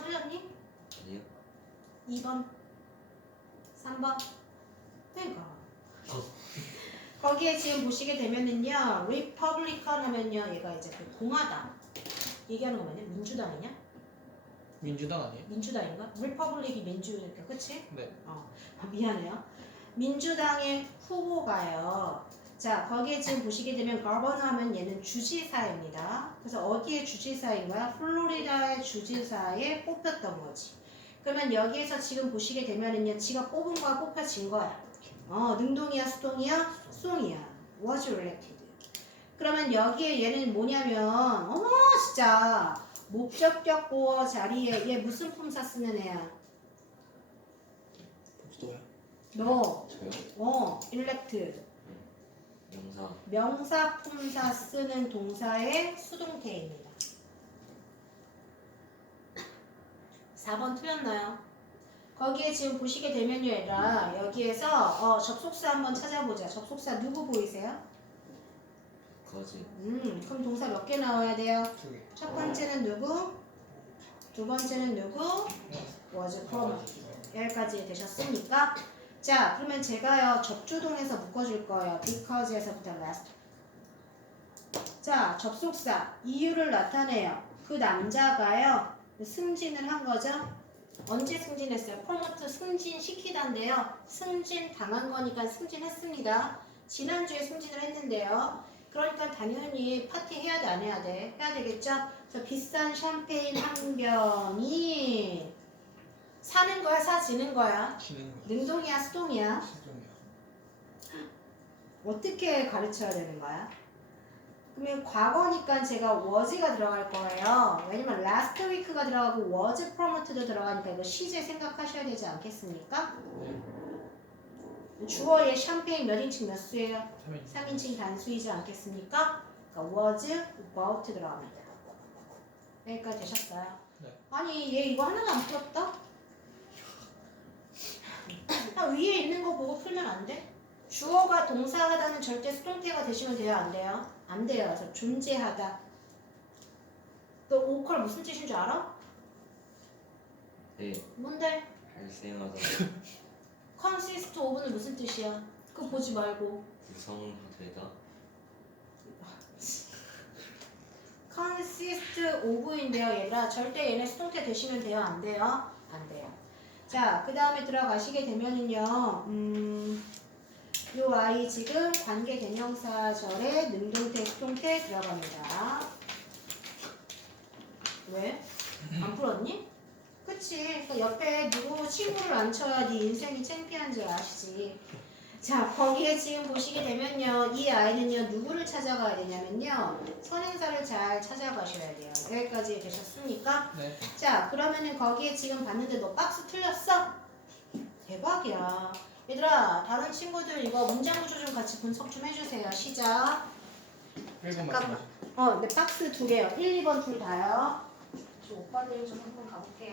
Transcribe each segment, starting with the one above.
1번 틀렸니? 아니요. 2번 3번 그러니까 거기에 지금 보시게 되면은요 리퍼블리칸 하면요 얘가 이제 그 공화당 얘기하는 거 뭐냐 민주당이냐 민주당 아니에요? 민주당인가 리퍼블릭이 민주니까 그치? 네. 어 아, 미안해요 민주당의 후보가요 자 거기에 지금 보시게 되면 거버너 하면 얘는 주지사입니다. 그래서 어디의 주지사인 거야? 플로리다의 주지사에 뽑혔던 거지. 그러면 여기에서 지금 보시게 되면은요 지가 뽑은 거야 뽑혀진 거야? 어 능동이야 수동이야? 수동이야. Was elected 그러면 여기에 얘는 뭐냐면 어머 진짜. 목적격 보어 자리에 얘 무슨 품사 쓰는 애야? 또요? 너. 저요? 어, elect 명사. 명사 품사 쓰는 동사의 수동태입니다. 4번 틀렸나요? 거기에 지금 보시게 되면요, 얘들아. 여기에서 어, 접속사 한번 찾아보자. 접속사 누구 보이세요? 거짓. 음, 그럼 동사 몇 개 나와야 돼요? 두 개. 첫 번째는 누구? 두 번째는 누구? was promoted. 여기까지 되셨습니까? 자, 그러면 제가요 접주동에서 묶어줄 거예요. because에서부터 last. 자, 접속사 이유를 나타내요. 그 남자가요 승진을 한 거죠. 언제 승진했어요? promote 승진시키단데요. 승진 당한 거니까 승진했습니다. 지난주에 승진을 했는데요. 그러니까 당연히 파티 해야 돼, 안 해야 돼? 해야 되겠죠? 저 비싼 샴페인 한 병이 사는 거야, 사지는 거야? 치는 거. 능동이야, 수동이야? 수동이요. 어떻게 가르쳐야 되는 거야? 그러면 과거니까 제가 was가 들어갈 거예요. 왜냐면 last week가 들어가고 was promote도 들어가니까 이거 시제 생각하셔야 되지 않겠습니까? 주어의 샴페인 몇 인칭 몇 수예요? 3인 3인칭 단수이지 않겠습니까? 그러니까 was about 들어갑니다. 여기까지 되셨어요? 네. 아니 얘 이거 하나도 안 풀었다? 아, 위에 있는 거 보고 풀면 안 돼? 주어가 동사하다는 절대 수동태가 되시면 돼요? 안 돼요? 안 돼요. 그래서 존재하다. 너 오컬 무슨 뜻인 줄 알아? 네. 뭔데? 발생하다. consist of는 무슨 뜻이야? 그거 보지 말고 구성되다. consist of인데요, 얘들아. 절대 얘네 수동태 되시면 돼요, 안 돼요? 안 돼요. 자, 그 다음에 들어가시게 되면은요, 음, 요 아이 지금 관계 대명사절에 능동태, 수동태 들어갑니다. 왜? 안 풀었니? 그치. 그 옆에 누구 친구를 네 인생이 창피한 줄 아시지. 자, 거기에 지금 보시게 되면요. 이 아이는요, 누구를 찾아가야 되냐면요. 선행사를 잘 찾아가셔야 돼요. 여기까지 되셨습니까? 네. 자, 그러면은 거기에 지금 봤는데 너 박스 틀렸어? 대박이야. 얘들아, 다른 친구들 이거 문장 구조 좀 같이 분석 좀 해주세요. 시작. 1번 잠깐만. 어, 네, 박스 두 개요. 1, 2번 둘 다요. 저 오빠들 좀 한번 가볼게요.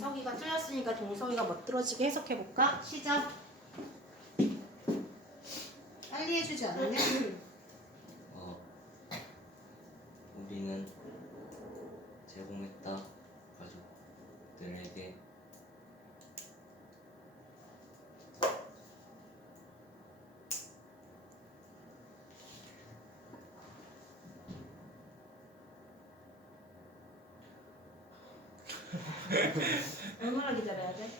동석이가 틀렸으니까 동석이가 멋들어지게 해석해볼까? 시작. 빨리 해주지 않았냐? 어, 우리는 제공했다 가족들에게 얼마나 기다려야 돼?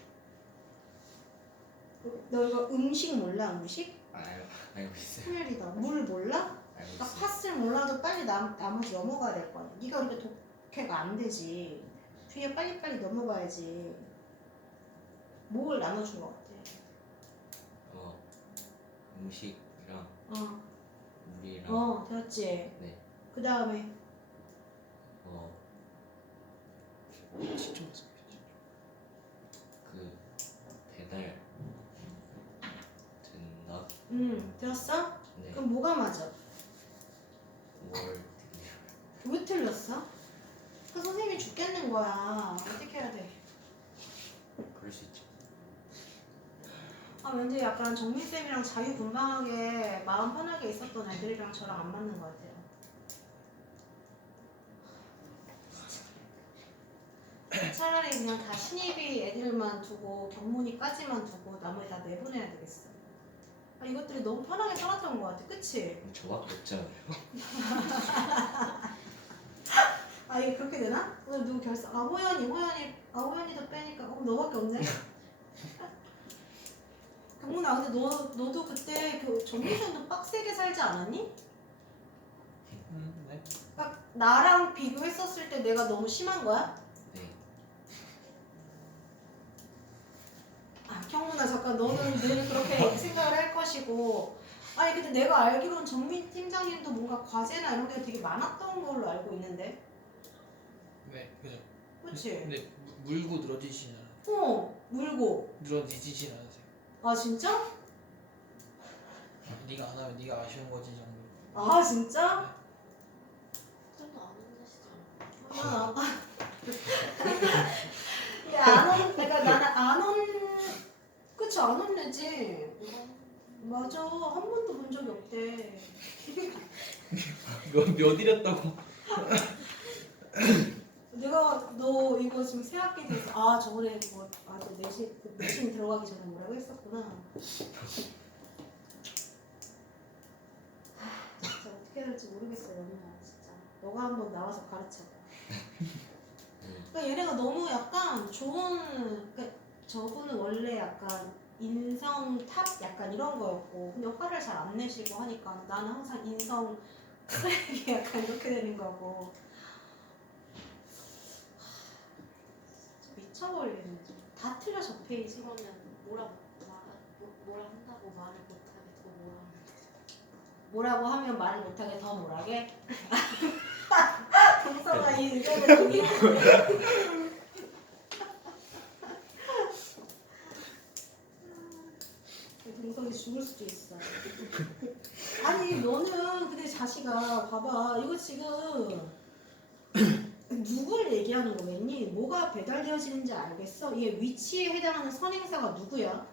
너 이거 음식 몰라 음식? 알, 알고 있어요. 큰일이다. 물 몰라? 알고 나 있어요. 팥을 몰라도 빨리 남, 나머지 넘어가야 될 거야. 네가 그렇게 독해가 안 되지. 뒤에 빨리빨리 넘어가야지. 뭘 나눠준 것 같아? 어, 음식이랑 어, 물이랑 어, 됐지. 네, 그 다음에 어, 진짜 맞습니다. 그 배달 된다. 음 들었어? 네, 그럼 뭐가 맞아? 월왜 틀렸어? 그 선생님이 죽겠는 거야. 어떻게 해야 돼? 그럴 수 있죠. 아 왠지 약간 정민 쌤이랑 자유분방하게 마음 편하게 있었던 애들이랑 저랑 안 맞는 것 같아요. 차라리 그냥 다 신입이 애들만 두고 경문이까지만 두고 나머지 다 내보내야 되겠어. 아 이것들이 너무 편하게 살았던 것 같아. 그치? 저밖에 없잖아요. 아 이게 그렇게 되나? 오늘 누구 결석? 아 호연이 호연이 아 호연이도 빼니까 어 너밖에 없네. 경문아 근데 너 너도 그때 그 정민선도 빡세게 살지 않았니? 음, 네. 딱 나랑 비교했었을 때 내가 너무 심한 거야? 네, 아 경문아 잠깐 너는 늘 그렇게 생각을 할 것이고 아니 근데 내가 알기로는 정민 팀장님도 뭔가 과제나 이런 게 되게 많았던 걸로 알고 있는데 네, 그죠. 그치? 근데 무- 물고 늘어지시는. 어 물고 늘어지지진 않으세요. 아 진짜? 네가 안 하면 네가 아쉬운 거지 정도. 아 진짜? 좀더 안 혼자시잖아. 아, 야안 온, 그러니까 나는 안 온, 그치 안 혼내지. 맞아 한 번도 본 적이 없대. 몇, 몇 일했다고. 내가 너 이거 지금 새 학기 돼서 아 저번에 뭐 아저 내신 그 내신 들어가기 전에 뭐라고 했었구나. 하, 진짜 어떻게 해야 될지 모르겠어 연우야 진짜. 너가 한번 나와서 가르쳐. 음, 그러니까 얘네가 너무 약간 좋은 그러니까 저분은 원래 약간 인성 탑 약간 이런 거였고 근데 화를 잘 안 내시고 하니까 나는 항상 인성 쓰레기 약간 이렇게 되는 거고. 하, 미쳐버리겠네. 다 틀려 저 페이지. 그러면 뭐라 말 뭐- 뭐라 한다고 말을 못하게 더 뭐라 하면? 뭐라고 하면 말을 못하게 더 뭐라게? 동서가 이 의견을 동의해 동석이 죽을 수도 있어. 아니 너는 근데 자식아 봐봐 이거 지금 누굴 얘기하는 거겠니? 뭐가 배달되어지는지 알겠어? 얘 위치에 해당하는 선행사가 누구야?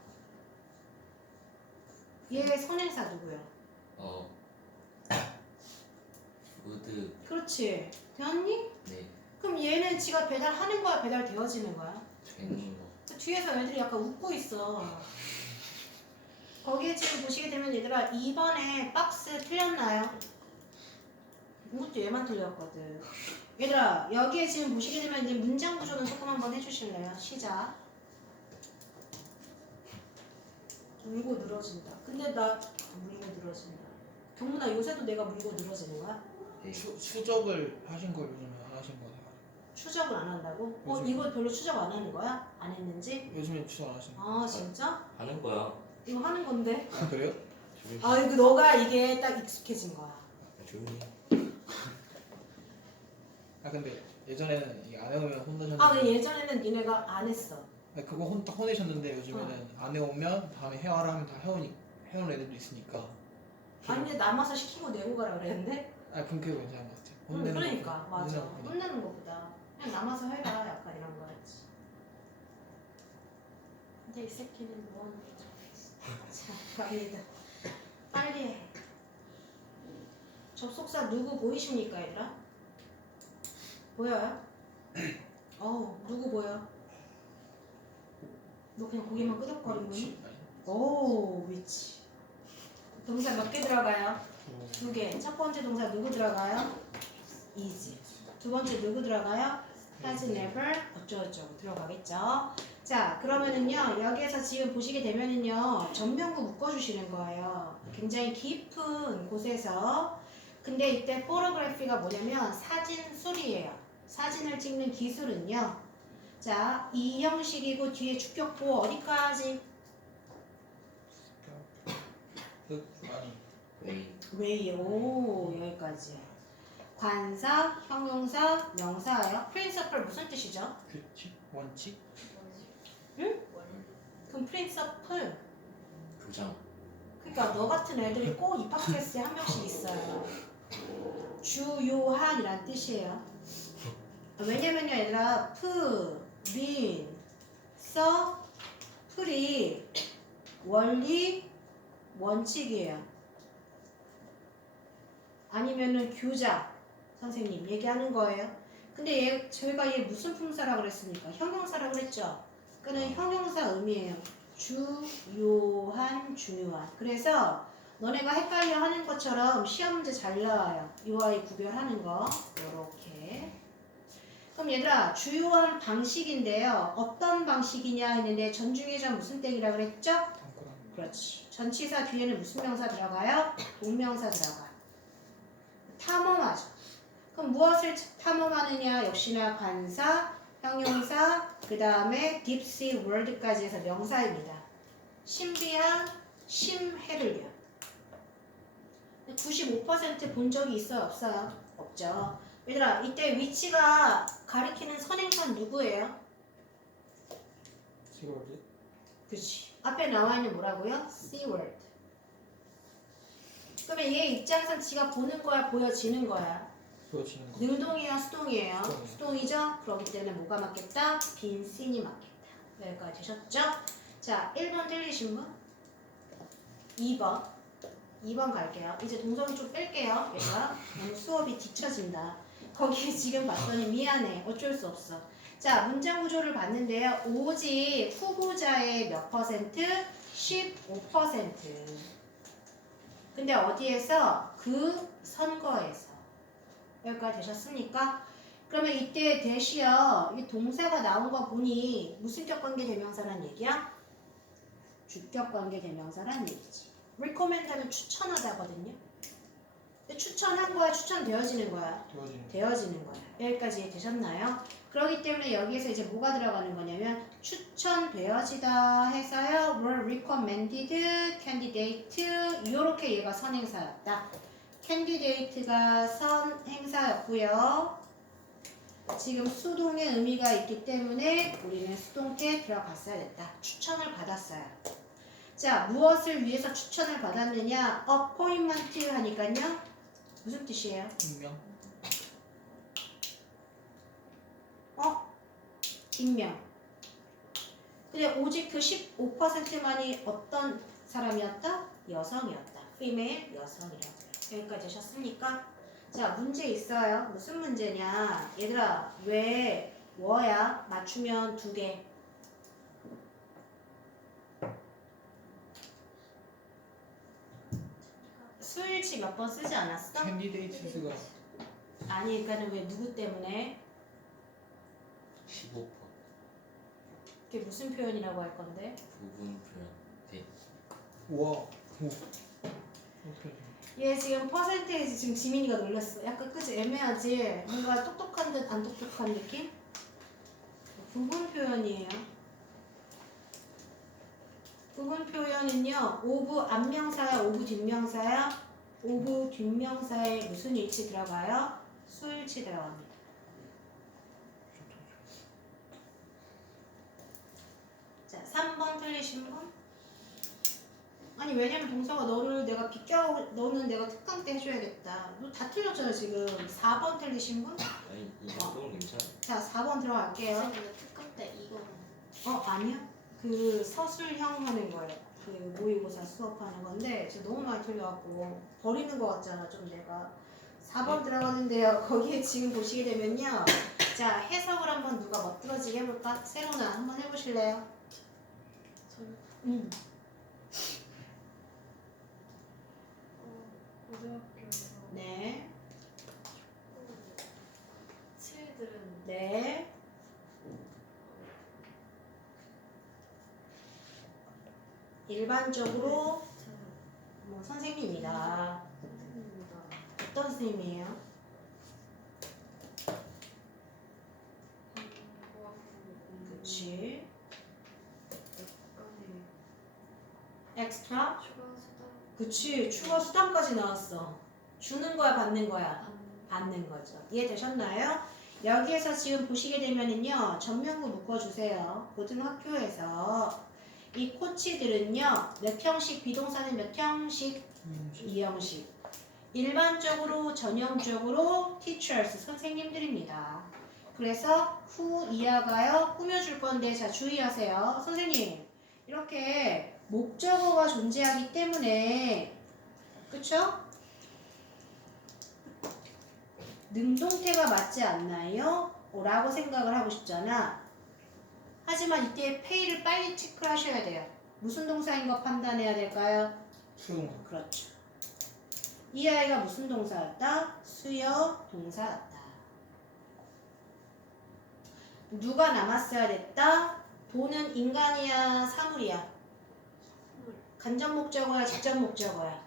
얘 선행사 누구야? 어, 푸드, 그렇지. 되었니? 네, 그럼 얘는 지가 배달하는 거야, 배달되어지는 거야? 되는 거. 그 뒤에서 애들이 약간 웃고 있어. 거기에 지금 보시게 되면 얘들아 2번에 박스 틀렸나요? 이것도 얘만 틀렸거든. 얘들아 여기에 지금 보시게 되면 이제 문장 구조는 조금 한번 해주실래요? 시작. 물고 늘어진다. 근데 나 아, 물고 늘어진다. 경문아 요새도 내가 물고 늘어지는 거야? 네, 수, 수적을 하신 걸 요즘에 안 하신 거네요. 추적을 안 한다고? 어 요즘- 이거 별로 추적 안 하는 거야? 안 했는지? 요즘에 추적 안 하신 거. 아 진짜? 하는 거야. 이거 하는 건데? 아 그래요? 조용히. 아 이거 너가 이게 딱 익숙해진 거야. 조용히. 아 근데 예전에는 이게 안 해오면 혼나셨는데. 아 근데 예전에는 니네가 안 했어. 네, 그거 혼, 딱 혼내셨는데 요즘에는 안 해오면 다음에 해와라 하면 다 해오니 해오는 애들도 있으니까. 아니 근데 남아서 시키고 내고 가라 그랬는데? 아 그럼 그게 괜찮은 것 같아요. 응, 그러니까 거- 맞아. 혼내는 거보다. 혼내는 것보다 그냥 남아서 해라 약간 이런 거였지. 근데 이 새끼는 뭐 하는 거야? 자, 갑니다. 빨리 해. 접속사 누구 보이십니까, 얘들아? 보여요? 어, 누구 보여? 너 그냥 고개만 끄덕거린 거니? 오, 위치. 동사 몇 개 들어가요? 두 개. 첫 번째 동사 누구 들어가요? is. 두 번째 누구 들어가요? has never 어쩌고저쩌고 들어가겠죠. 자, 그러면은요, 여기에서 지금 보시게 되면은요, 전면구 묶어주시는 거예요. 굉장히 깊은 곳에서. 근데 이때 포토그래피가 뭐냐면 사진술이에요. 사진을 찍는 기술은요. 자, 이 형식이고 뒤에 주격보 어디까지? 왜요? 여기까지. 관사, 형용사, 명사예요. 프린서플 무슨 뜻이죠? 규칙 원칙 그럼 프린서플. 교장 그러니까 너 같은 애들이 꼭 입학 클래스에 한 명씩 있어요. 주요한이란 뜻이에요. 왜냐면요, 얘들아, 프, 민, 서, 풀이 원리, 원칙이에요. 아니면은 교자 선생님 얘기하는 거예요. 근데 얘 저희가 얘 무슨 품사라 그랬습니까? 형용사라 그랬죠. 그는 형용사 의미예요. 주요한 중요한. 그래서 너네가 헷갈려 하는 것처럼 시험 문제 잘 나와요. 이와의 구별하는 거 이렇게. 그럼 얘들아 주요한 방식인데요. 어떤 방식이냐 했는데 전중에전 무슨 땡이라 그랬죠? 그렇지. 전치사 뒤에는 무슨 명사 들어가요? 동명사 들어가. 탐험하죠. 그럼 무엇을 탐험하느냐? 역시나 관사, 형용사, 그 다음에 딥시 월드까지 해서 명사입니다. 신비한 심해를요. 95%본 적이 있어요? 없어요? 없죠. 얘들아, 이때 위치가 가리키는 선행사 누구예요? 시골드 그치. 앞에 나와 있는 뭐라고요? C-word. 그러면 얘 입장에선 지가 보는 거야, 보여지는 거야? 보여지는 거 능동이에요, 수동이에요? 수동이요. 수동이죠? 그렇기 때문에 뭐가 맞겠다? 빈 씬이 맞겠다. 여기까지 되셨죠? 자, 1번 틀리신 분? 2번. 2번 갈게요. 이제 동성이 좀 뺄게요. 얘가 너무 수업이 뒤처진다. 거기 지금 봤더니 미안해. 어쩔 수 없어. 자, 문장 구조를 봤는데요. 오직 후보자의 몇 퍼센트? 15%. 근데 어디에서? 그 선거에서. 여기까지 되셨습니까? 그러면 이때 대시요. 이 동사가 나온 거 보니 무슨 격 관계 대명사란 얘기야? 주격 관계 대명사란 얘기지. recommend 하면 추천하다거든요. 추천한 거야, 추천되어지는 거야. 되어지는 거 되어지는 거야. 여기까지 되셨나요? 그렇기 때문에 여기에서 이제 뭐가 들어가는 거냐면 추천되어지다 해서요. were recommended candidate 이렇게 얘가 선행사였다. Candidate가 선 행사였고요. 지금 수동의 의미가 있기 때문에 우리는 수동태 들어갔어야 됐다. 추천을 받았어요. 자, 무엇을 위해서 추천을 받았느냐? appointment 하니까요. 무슨 뜻이에요? 분명 어? 익명. 근데 오직 그 15%만이 어떤 사람이었다? 여성이었다. female 여성이라고요. 여기까지 되셨습니까? 자, 문제 있어요. 무슨 문제냐? 얘들아, 왜 워야 맞추면 두 개. 수일치 몇 번 쓰지 않았어? 캔디데이트스가 아니, 그러니까는 왜 누구 때문에? 15% 그게 무슨 표현이라고 할 건데? 부분 표현 네 우와 오 어떻게 얘 지금 퍼센테이지 지금 지민이가 놀랐어. 약간 그지 애매하지. 뭔가 똑똑한 듯 안 똑똑한 느낌? 부분 표현이에요. 부분 표현은요. 오브 앞명사야, 오브 뒷명사야. 오브 뒷명사에 무슨 일치 들어가요? 수일치 들어갑니다. 자, 3번 틀리신 분? 아니 왜냐면 동서가 너를 내가 비껴 너는 내가 특강 때 해줘야겠다. 너 다 틀렸잖아 지금. 4번 틀리신 분? 아니 이 정도는 괜찮아 자 4번 들어갈게요. 특강 때 이거 어 아니야? 그 서술형 하는 거예요. 그 모의고사 수업하는 건데 저 너무 많이 틀려갖고 버리는 것 같잖아 좀 내가 4번 들어가는데요. 거기에 지금 보시게 되면요. 자 해석을 한번 누가 멋들어지게 해볼까? 세로나 한번 해보실래요? 저는 음. 어, 고등학교에서 네. 친구들은 네. 일반적으로 뭐 선생님이다. 어떤 선생님이에요? 그치. 엑스트라? 그치. 추가 수당까지 나왔어. 주는 거야, 받는 거야? 안 받는 거죠. 이해되셨나요? 여기에서 지금 보시게 되면은요, 전면구 묶어주세요. 고등학교에서 이 코치들은요, 몇 형식, 비동사는 몇 형식? 이 형식. 일반적으로, 전형적으로 teachers, 선생님들입니다. 그래서 후 이하가요, 꾸며줄 건데, 자, 주의하세요. 선생님, 이렇게 목적어가 존재하기 때문에, 그쵸? 능동태가 맞지 않나요? 라고 생각을 하고 싶잖아. 하지만 이때 페이를 빨리 체크를 하셔야 돼요. 무슨 동사인 거 판단해야 될까요? 수용 그렇죠. 이 아이가 무슨 동사였다? 수요 동사였다. 누가 남았어야 됐다? 도는 인간이야, 사물이야? 간접 목적어야, 직접 목적어야?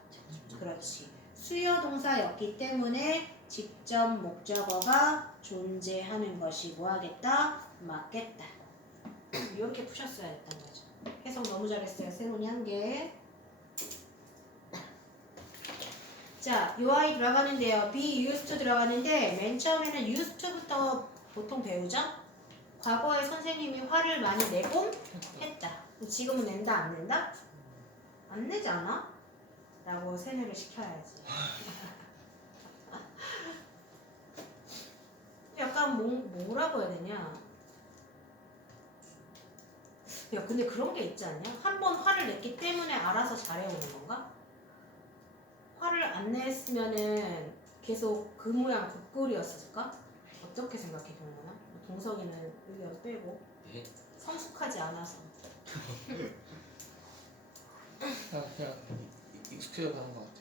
그렇지. 수요 동사였기 때문에 직접 목적어가 존재하는 것이 뭐 하겠다? 맞겠다. 이렇게 푸셨어야 했던 거죠. 해석 너무 잘했어요. 세론이 한 개. 자, 요 아이 들어가는데요. be used to 들어가는데 맨 처음에는 used to부터 보통 배우죠? 과거에 선생님이 화를 많이 내곤 했다. 지금은 낸다 안 낸다? 안 내지 않아? 라고 세뇌를 시켜야지. 약간 뭐, 뭐라고 해야 되냐? 야, 근데 그런 게 있지 않냐? 한 번 화를 냈기 때문에 알아서 잘해오는 건가? 화를 안 냈으면은 계속 그 모양 그 꼴이었을까? 어떻게 생각해, 동현아? 동석이는 의견 빼고 네. 성숙하지 않아서. 그냥 그냥 익숙해져 가는 것 같아요.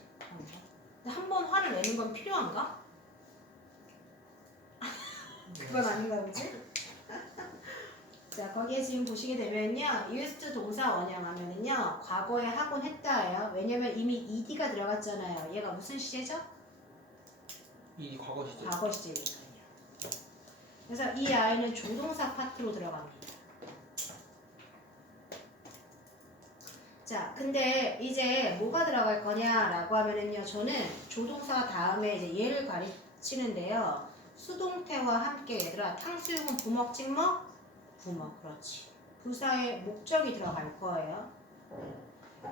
한 번 화를 내는 건 필요한가? 그건 아닌가 보지? 자, 거기에 지금 보시게 되면요. used 동사 원형 하면은요. 과거에 하곤 했다예요. 왜냐면 이미 ed가 들어갔잖아요. 얘가 무슨 시제죠? 이 과거 시제. 과거 시제니까요. 그래서 이 아이는 조동사 파트로 들어갑니다. 자, 근데 이제 뭐가 들어갈 거냐라고 하면은요, 저는 조동사 다음에 이제 얘를 가르치는데요. 수동태와 함께 얘들아, 탕수육은 부먹 찍먹? 부먹, 그렇지. 부사의 목적이 들어갈 거예요.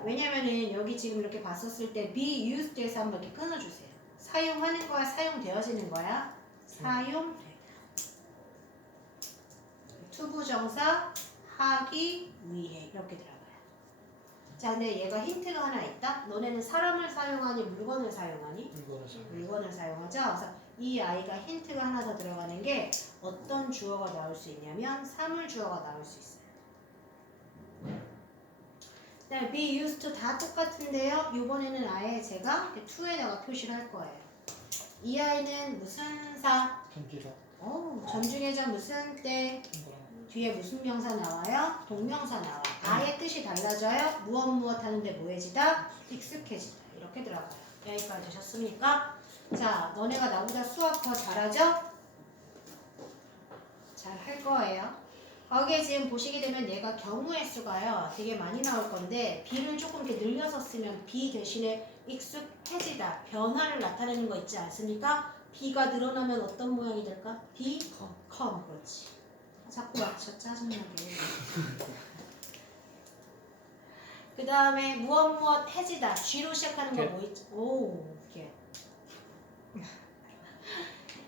왜냐면은 여기 지금 이렇게 봤었을 때 be used에서 한번 이렇게 끊어주세요. 사용하는 거야, 사용되어지는 거야? 사용되다. 투부정사 하기 위해 이렇게 들어가요. 자, 근데 얘가 힌트가 하나 있다. 너네는 사람을 사용하니 물건을 사용하니? 물건을 사. 물건을 사용하죠. 그래서 이 아이가 힌트가 하나 더 들어가는 게 어떤 주어가 나올 수 있냐면 사물 주어가 나올 수 있어요. 그다음에 be used to 다 똑같은데요. 이번에는 아예 제가 to에다가 표시를 할 거예요. 이 아이는 무슨 사? 전지사. 어, 전중에전 무슨 때? 이거랑 뒤에 무슨 명사 나와요? 동명사 나와요. 아예 뜻이 달라져요. 무엇 무엇 하는데 뭐해지다? 익숙해지다. 이렇게 들어가요. 여기까지 되셨습니까? 자, 너네가 나보다 수학 더 잘하죠? 잘 할 거예요. 거기에 지금 보시게 되면 얘가 경우의 수가요. 되게 많이 나올 건데 B를 조금 이렇게 늘려서 쓰면 B 대신에 익숙해지다. 변화를 나타내는 거 있지 않습니까? B가 늘어나면 어떤 모양이 될까? B 컴. 컴 그렇지 자꾸 맞춰 짜증나게 그 다음에 무엇 무엇 해지다 G로 시작하는 거 뭐 있지? 오 이렇게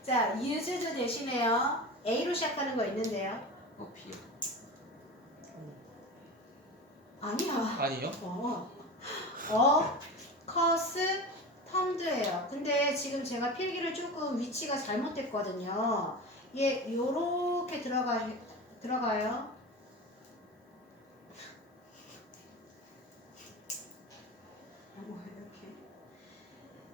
자 used 대신에요 A로 시작하는 거 있는데요 어 비요. 아니야. 아니요? 어. 어, 커스, 텀드예요. 근데 지금 제가 필기를 조금 위치가 잘못됐거든요. 얘 요렇게 들어가 들어가요. 뭐.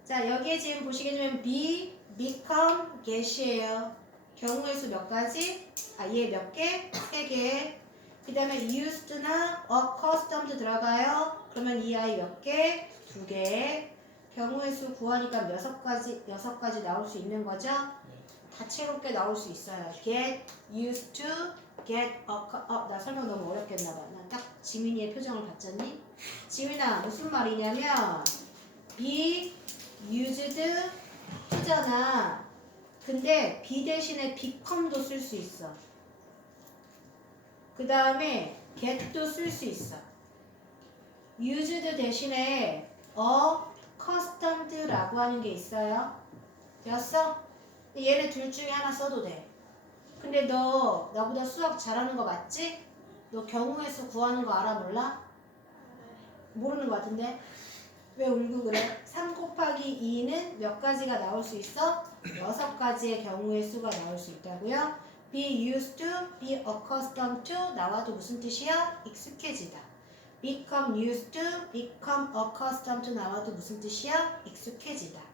자, 여기에 지금 보시게 되면 be, become, get이에요. 경우의 수 몇 가지? 아, 얘 몇 개? 세 개. 그 다음에 used나 accustomed 들어가요. 그러면 이 아이 몇 개? 두 개. 경우의 수 구하니까 여섯 가지, 여섯 가지 나올 수 있는 거죠? 다채롭게 나올 수 있어요. get used to, get accu- 어, 나 설명 너무 어렵겠나 봐. 나딱 지민이의 표정을 봤잖니? 지민아, 무슨 말이냐면 be used to잖아. 근데 be 대신에 become도 쓸 수 있어. 그 다음에 get도 쓸 수 있어. used 대신에 accustomed라고 하는 게 있어요. 되었어? 얘네 둘 중에 하나 써도 돼. 근데 너 나보다 수학 잘하는 거 맞지? 너 경우의 수 구하는 거 알아 몰라? 모르는 거 같은데? 왜 울고 그래? 3 곱하기 2는 몇 가지가 나올 수 있어? 여섯 가지의 경우의 수가 나올 수 있다고요? be used to, be accustomed to 나와도 무슨 뜻이야? 익숙해지다. become used to, become accustomed to 나와도 무슨 뜻이야? 익숙해지다.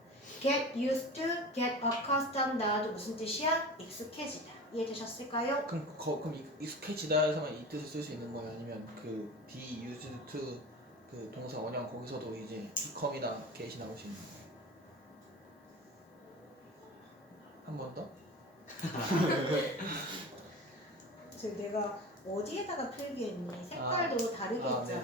Get used to, get accustomed 나와도 무슨 뜻이야? 익숙해지다. 이해되셨을까요? 그럼 거, 그럼 익- 익숙해지다에서만 이 뜻을 쓸 수 있는 거예요? 아니면 그 be used to 그 동사 원형 거기서도 이제 become이나 get이 나올 수 있는 거예요? 한 번 더? 지금 내가 어디에다가 필기했니? 색깔도 다르게 아, 있잖아.